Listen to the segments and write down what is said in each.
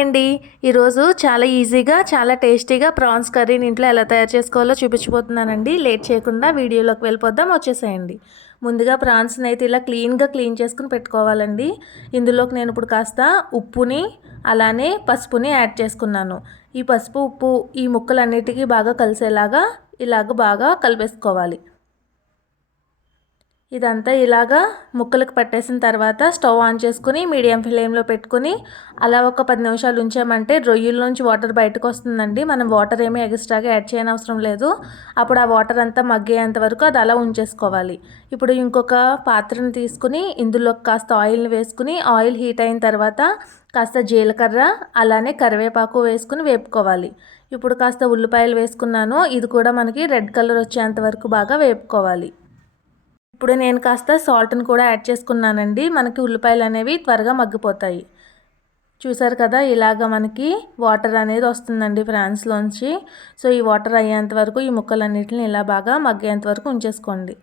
Hi అండి. ఈరోజు చాలా ఈజీగా చాలా టేస్టీగా ప్రాన్స్ కర్రీని ఇంట్లో ఎలా తయారు చేసుకోవాలో చూపించబోతున్నానండి. లేట్ చేయకుండా వీడియోలోకి వెళ్ళిపోద్దాం, వచ్చేసేయండి. ముందుగా ప్రాన్స్ని అయితే ఇలా క్లీన్ చేసుకుని పెట్టుకోవాలండి. ఇందులోకి నేను ఇప్పుడు కాస్త ఉప్పుని అలానే పసుపుని యాడ్ చేసుకున్నాను. ఈ పసుపు ఉప్పు ఈ ముక్కలన్నిటికీ బాగా కలిసేలాగా బాగా కలిపేసుకోవాలి. ఇదంతా ఇలాగా ముక్కలకు పట్టేసిన తర్వాత స్టవ్ ఆన్ చేసుకుని మీడియం ఫ్లేమ్లో పెట్టుకుని అలా ఒక 10 నిమిషాలు ఉంచామంటే రొయ్యల నుంచి వాటర్ బయటకు వస్తుందండి. మనం వాటర్ ఏమీ ఎక్స్ట్రాగా యాడ్ చేయనవసరం లేదు. అప్పుడు ఆ వాటర్ అంతా మగ్గేంత వరకు అది అలా ఉంచేసుకోవాలి. ఇప్పుడు ఇంకొక పాత్రను తీసుకుని ఇందులో కాస్త ఆయిల్ని వేసుకుని ఆయిల్ హీట్ అయిన తర్వాత కాస్త జీలకర్ర అలానే కరివేపాకు వేసుకుని వేపుకోవాలి. ఇప్పుడు కాస్త ఉల్లిపాయలు వేసుకున్నాను. ఇది కూడా మనకి రెడ్ కలర్ వచ్చేంత వరకు బాగా వేపుకోవాలి. ఇప్పుడు నేను కాస్త సాల్ట్ని కూడా యాడ్ చేసుకున్నానండి. మనకి ఉల్లిపాయలు అనేవి త్వరగా మగ్గిపోతాయి. చూసారు కదా, ఇలాగ మనకి వాటర్ అనేది వస్తుందండి ఫ్రాన్స్లోంచి. సో ఈ వాటర్ అయ్యేంత వరకు ఈ ముక్కలన్నిటిని ఇలా బాగా మగ్గేంత వరకు ఉంచేసుకోండి.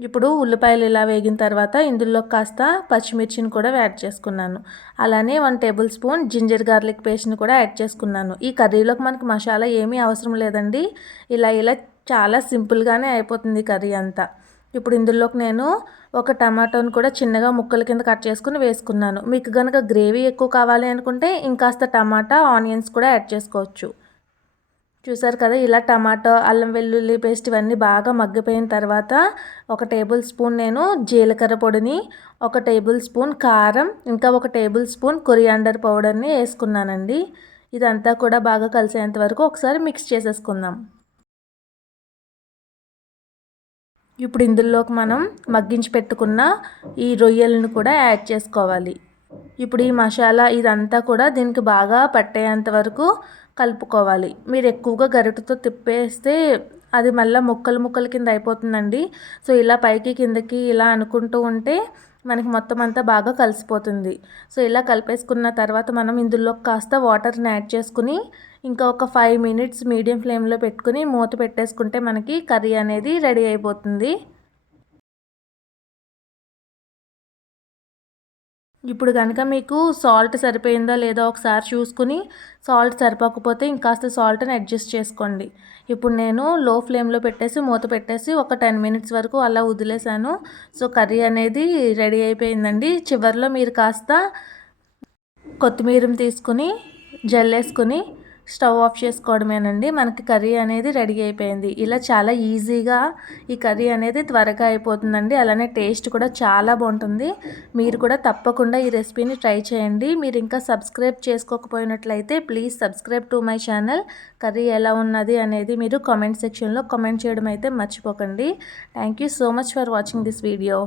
ఇప్పుడు ఉల్లిపాయలు ఇలా వేగిన తర్వాత ఇందులో కాస్త పచ్చిమిర్చిని కూడా యాడ్ చేసుకున్నాను. అలానే 1 టేబుల్ స్పూన్ జింజర్ గార్లిక్ పేస్ట్ని కూడా యాడ్ చేసుకున్నాను. ఈ కర్రీలోకి మనకి మసాలా ఏమీ అవసరం లేదండి. ఇలా చాలా సింపుల్గానే అయిపోతుంది కర్రీ అంతా. ఇప్పుడు ఇందులోకి నేను ఒక టమాటోని కూడా చిన్నగా ముక్కల కింద కట్ చేసుకుని వేసుకున్నాను. మీకు కనుక గ్రేవీ ఎక్కువ కావాలి అనుకుంటే ఇంకాస్త టమాటా ఆనియన్స్ కూడా యాడ్ చేసుకోవచ్చు. చూసారు కదా, ఇలా టమాటో అల్లం వెల్లుల్లి పేస్ట్ ఇవన్నీ బాగా మగ్గిపోయిన తర్వాత 1 టేబుల్ స్పూన్ నేను జీలకర్ర పొడిని, 1 టేబుల్ స్పూన్ కారం, ఇంకా 1 టేబుల్ స్పూన్ కొరియాండర్ పౌడర్ని వేసుకున్నానండి. ఇదంతా కూడా బాగా కలిసేంత వరకు ఒకసారి మిక్స్ చేసేసుకుందాం. ఇప్పుడు ఇందులోకి మనం మగ్గించి పెట్టుకున్న ఈ రొయ్యలను కూడా యాడ్ చేసుకోవాలి. ఇప్పుడు ఈ మసాలా ఇదంతా కూడా దీనికి బాగా పట్టేంత వరకు కలుపుకోవాలి. మీరు ఎక్కువగా గరిటెతో తిప్పేస్తే అది మళ్ళీ ముక్కలు కింద అయిపోతుందండి. సో ఇలా పైకి కిందకి ఇలా అనుకుంటూ ఉంటే మనకి మొత్తం అంతా బాగా కలిసిపోతుంది. సో ఇలా కలిపేసుకున్న తర్వాత మనం ఇందులో కాస్త వాటర్ని యాడ్ చేసుకుని ఇంకా ఒక 5 మినిట్స్ మీడియం ఫ్లేమ్లో పెట్టుకుని మూత పెట్టేసుకుంటే మనకి కర్రీ అనేది రెడీ అయిపోతుంది. ఇప్పుడు కనుక మీకు సాల్ట్ సరిపోయిందా లేదా ఒకసారి చూసుకుని సాల్ట్ సరిపోకపోతే ఇంకాస్త సాల్ట్ని అడ్జస్ట్ చేసుకోండి. ఇప్పుడు నేను లో ఫ్లేమ్లో పెట్టేసి మూత పెట్టేసి ఒక 10 మినిట్స్ వరకు అలా వదిలేసాను. సో కర్రీ అనేది రెడీ అయిపోయిందండి. చివరిలో మీరు కాస్త కొత్తిమీరని తీసుకుని జల్లేసుకుని స్టవ్ ఆఫ్ చేసుకోవడమేనండి. మనకి కర్రీ అనేది రెడీ అయిపోయింది. ఇలా చాలా ఈజీగా ఈ కర్రీ అనేది త్వరగా అయిపోతుందండి. అలానే టేస్ట్ కూడా చాలా బాగుంటుంది. మీరు కూడా తప్పకుండా ఈ రెసిపీని ట్రై చేయండి. మీరు ఇంకా సబ్స్క్రైబ్ చేసుకోకపోయినట్లయితే please subscribe to my channel. Curry ఎలా ఉన్నది అనేది మీరు కామెంట్ సెక్షన్లో కామెంట్ చేయడం అయితే మర్చిపోకండి. Thank you so much for watching this video.